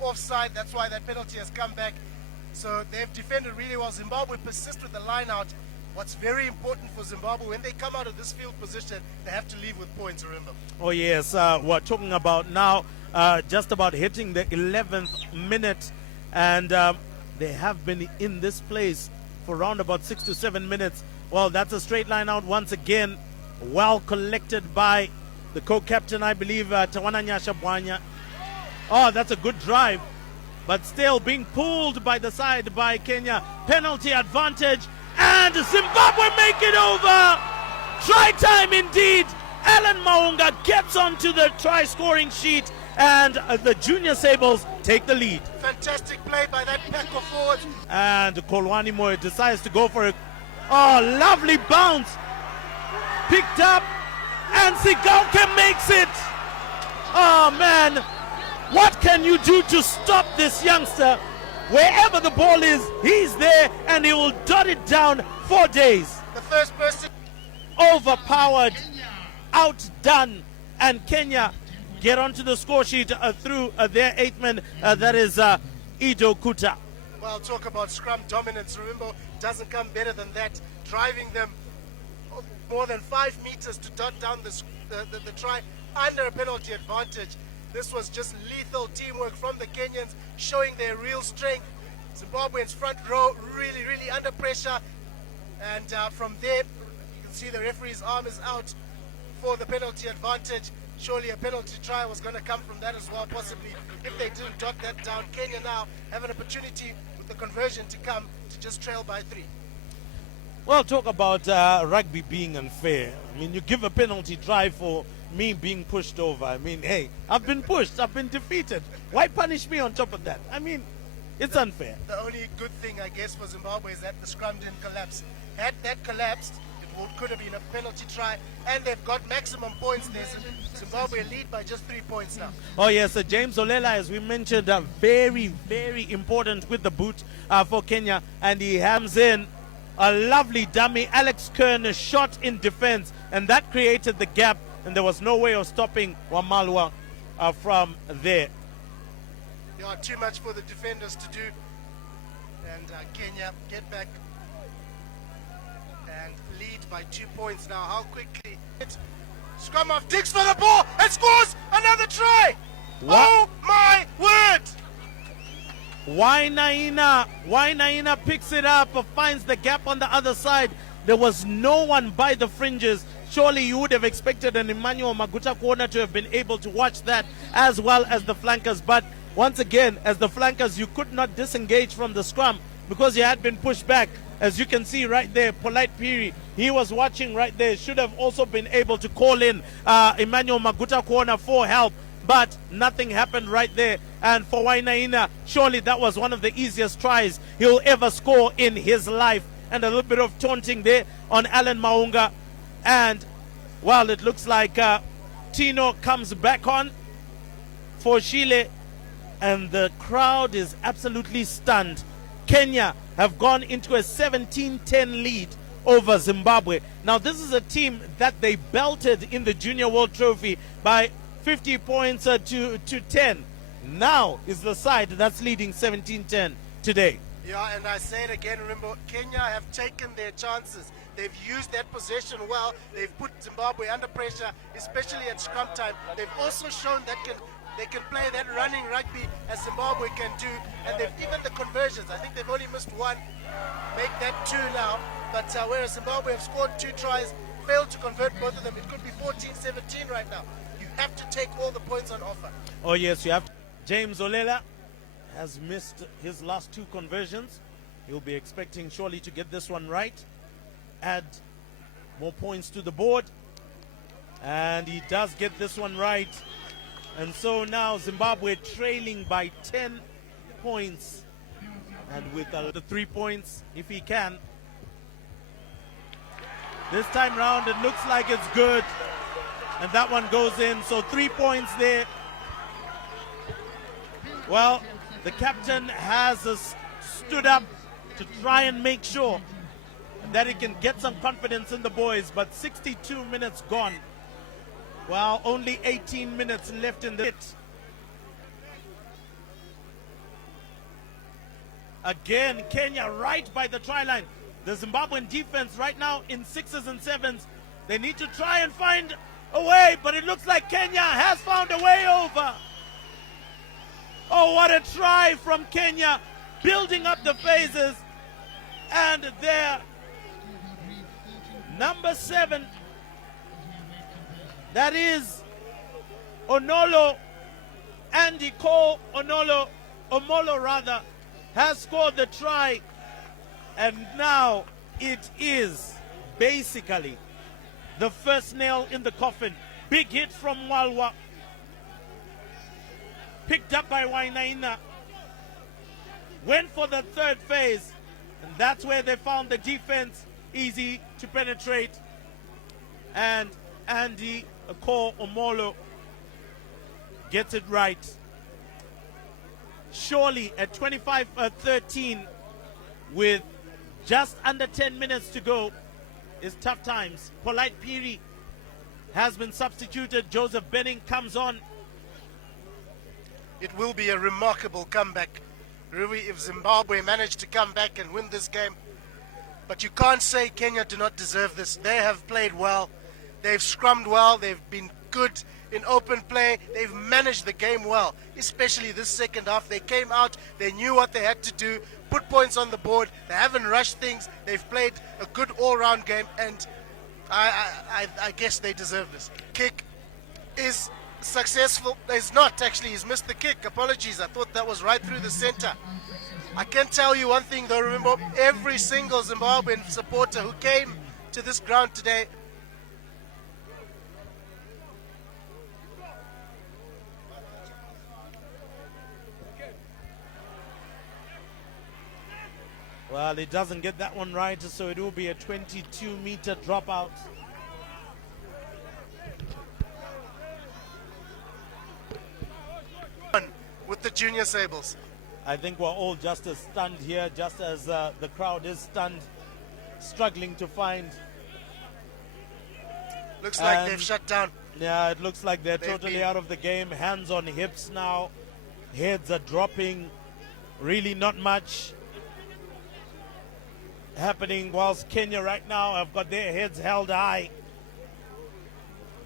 offside. That's why that penalty has come back. So they've defended really well. Zimbabwe persist with the line out. What's very important for Zimbabwe, when they come out of this field position, they have to leave with points, remember. Oh, yes. We're talking about now just about hitting the 11th minute. And they have been in this place for around about 6 to 7 minutes. Well, that's a straight line out once again. Well collected by the co-captain, I believe, Tawana Nyasha Bwanya. Oh, that's a good drive. But still being pulled by the side by Kenya. Penalty advantage. And Zimbabwe make it over. Try time indeed. Alan Maunga gets onto the try-scoring sheet. And the Junior Sables take the lead. Fantastic play by that pack of forwards. And Kolwani Moy decides to go for it. Oh, lovely bounce. Picked up. And Sigalke makes it. Oh, man. What can you do to stop this youngster? Wherever the ball is, he's there, and he will dot it down for days. The first person. Overpowered, outdone, and Kenya get onto the score sheet through their 8th man, that is Ido Kuta. Well, talk about scrum dominance. Remember, doesn't come better than that. Driving them more than 5 meters to dot down the try under a penalty advantage. This was just lethal teamwork from the Kenyans, showing their real strength. Zimbabweans front row really under pressure. And from there, you can see the referee's arm is out for the penalty advantage. Surely a penalty try was going to come from that as well, possibly. If they didn't dot that down, Kenya now have an opportunity with the conversion to come to just trail by 3. Well, talk about rugby being unfair. I mean, you give a penalty try for me being pushed over. I mean, hey, I've been pushed, I've been defeated. Why punish me on top of that? I mean, it's unfair. The only good thing, I guess, for Zimbabwe is that the scrum didn't collapse. Had that collapsed, it could have been a penalty try, and they've got maximum points there. Zimbabwe lead by just 3 points now. Oh, yes, James Olela, as we mentioned, very important with the boot for Kenya, and he hams in a lovely dummy. Alex Kern shot in defense, and that created the gap, and there was no way of stopping Wamalwa from there. Yeah, too much for the defenders to do. And Kenya get back and lead by 2 points now. How quickly? Scrum off, digs for the ball and scores another try. What? Oh my word! Wainaina picks it up, finds the gap on the other side. There was no one by the fringes. Surely you would have expected an Emmanuel Maguta corner to have been able to watch that, as well as the flankers. But once again, as the flankers, you could not disengage from the scrum because you had been pushed back. As you can see right there, Polite Piri, he was watching right there, should have also been able to call in Emmanuel Maguta corner for help. But nothing happened right there. And for Wainaina, surely that was one of the easiest tries he'll ever score in his life. And a little bit of taunting there on Alan Maunga. And, well, it looks like Tino comes back on for Chile. And the crowd is absolutely stunned. Kenya have gone into a 17-10 lead over Zimbabwe. Now, this is a team that they belted in the Junior World Trophy by 50 points to 10. Now is the side that's leading 17-10 today. Yeah, and I say it again, remember, Kenya have taken their chances. They've used that possession well. They've put Zimbabwe under pressure, especially at scrum time. They've also shown that they can play that running rugby as Zimbabwe can do. And they've even the conversions. I think they've only missed one. Make that 2 now. But whereas Zimbabwe have scored 2 tries, failed to convert both of them, it could be 14-17 right now. You have to take all the points on offer. Oh, yes, you have to. James Olela has missed his last 2 conversions. He'll be expecting surely to get this one right. Add more points to the board. And he does get this one right. And so now Zimbabwe trailing by 10 points. And with the 3 points, if he can. This time round, it looks like it's good. And that one goes in. So 3 points there. Well, the captain has stood up to try and make sure that he can get some confidence in the boys. But 62 minutes gone. Well, only 18 minutes left in the hit. Again, Kenya right by the try line. The Zimbabwean defense right now in 6s and 7s. They need to try and find a way, but it looks like Kenya has found a way over. Oh, what a try from Kenya, building up the phases. And there, number 7, that is Onolo, Andy Cole Omolo rather, has scored the try. And now it is basically the first nail in the coffin. Big hit from Walwa, picked up by Wainaina, went for the third phase, and that's where they found the defense easy to penetrate. And Andy Cole Omolo gets it right. Surely at 25-13 with just under 10 minutes to go is tough times. Polite Piri has been substituted. Joseph Benning comes on. It will be a remarkable comeback, Rui, if Zimbabwe manage to come back and win this game. But you can't say Kenya do not deserve this. They have played well. They've scrummed well. They've been good in open play. They've managed the game well, especially this second half. They came out. They knew what they had to do, put points on the board. They haven't rushed things. They've played a good all-round game, and I guess they deserve this. Kick is successful. It's not, actually. He's missed the kick. Apologies. I thought that was right through the center. I can tell you one thing, though. Remember, every single Zimbabwean supporter who came to this ground today Well, it doesn't get that one right, so it will be a 22-meter dropout. with the Junior Sables. I think we're all just as stunned here, just as the crowd is stunned, struggling to find. Looks like they've shut down. Yeah, it looks like they're totally out of the game. Hands on hips now. Heads are dropping. Really not much happening, whilst Kenya right now have got their heads held high.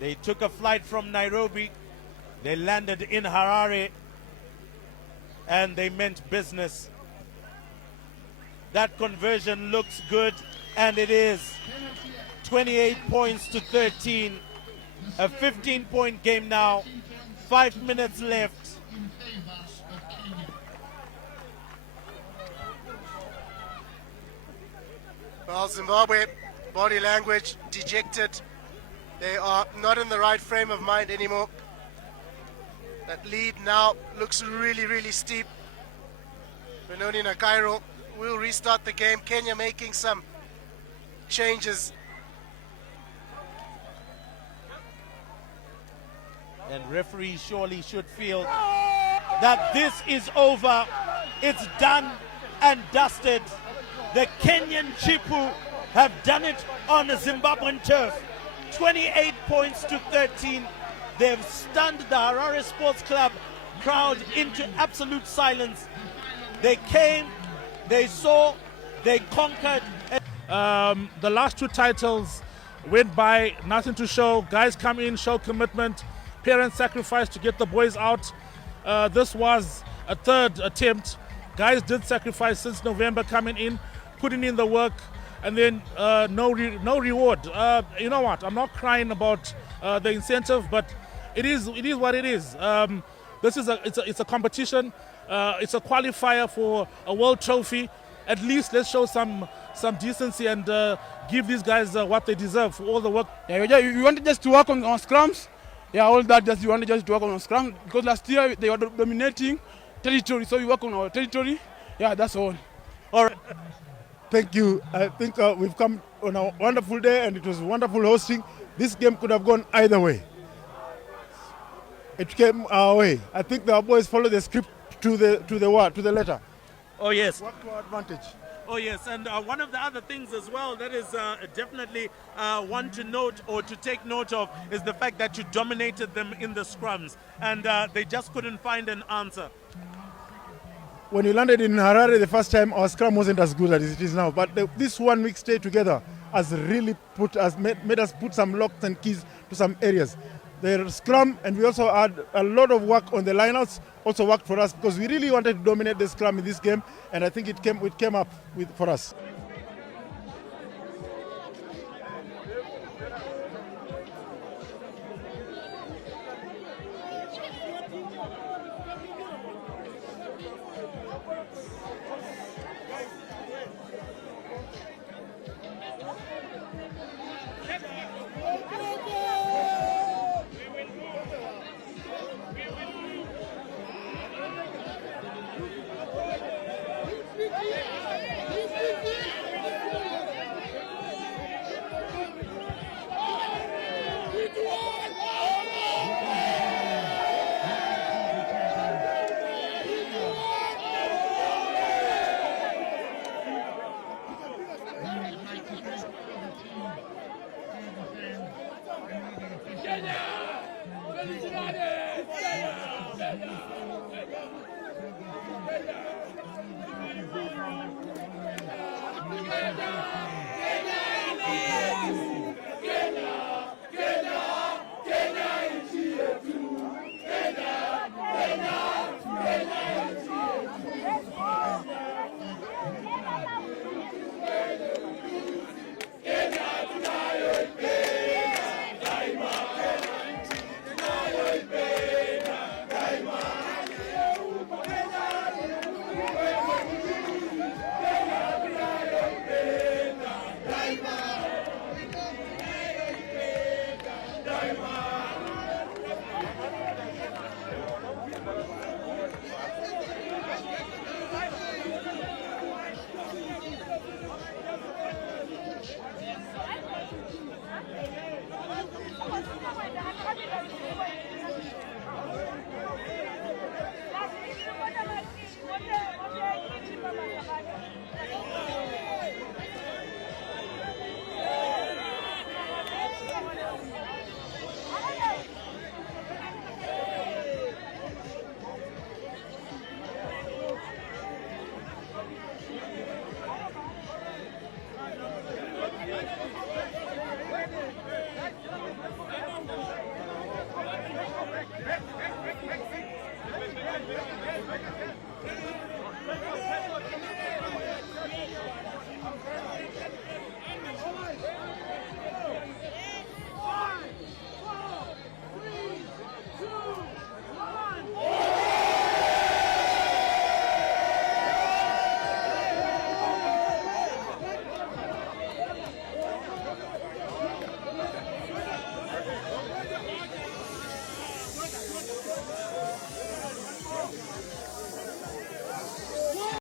They took a flight from Nairobi. They landed in Harare. And they meant business. That conversion looks good, and it is 28 points to 13. A 15-point game now. 5 minutes left. Well, Zimbabwe, body language, dejected. They are not in the right frame of mind anymore. That lead now looks really, really steep. Benoni Nakairo will restart the game. Kenya making some changes. And referees surely should feel that this is over. It's done and dusted. The Kenyan Chipu have done it on the Zimbabwean turf. 28 points to 13. They've stunned the Harare Sports Club crowd into absolute silence. They came, they saw, they conquered. The last 2 titles went by, nothing to show. Guys come in, show commitment. Parents sacrifice to get the boys out. This was a 3rd attempt. Guys did sacrifice since November coming in, putting in the work, and then no reward. You know what? I'm not crying about the incentive, but it is what it is. This is it's a competition. It's a qualifier for a world trophy. At least let's show some decency and give these guys what they deserve for all the work. Yeah, you wanted just to work on scrums. Yeah, all that just you wanted just to work on scrum, because last year they were dominating territory, so we work on our territory. Yeah, that's all. All right. Thank you. I think we've come on a wonderful day, and it was wonderful hosting. This game could have gone either way. It came our way. I think the boys followed the script to the letter. Oh yes. Work to our advantage. Oh yes, and one of the other things as well that is definitely one to note or to take note of is the fact that you dominated them in the scrums, and they just couldn't find an answer. when we landed in Harare the first time, our scrum wasn't as good as it is now. But this 1 week stay together has really made us put some locks and keys to some areas. The scrum, and we also had a lot of work on the lineouts, also worked for us because we really wanted to dominate the scrum in this game, and I think it came up for us. Kenya!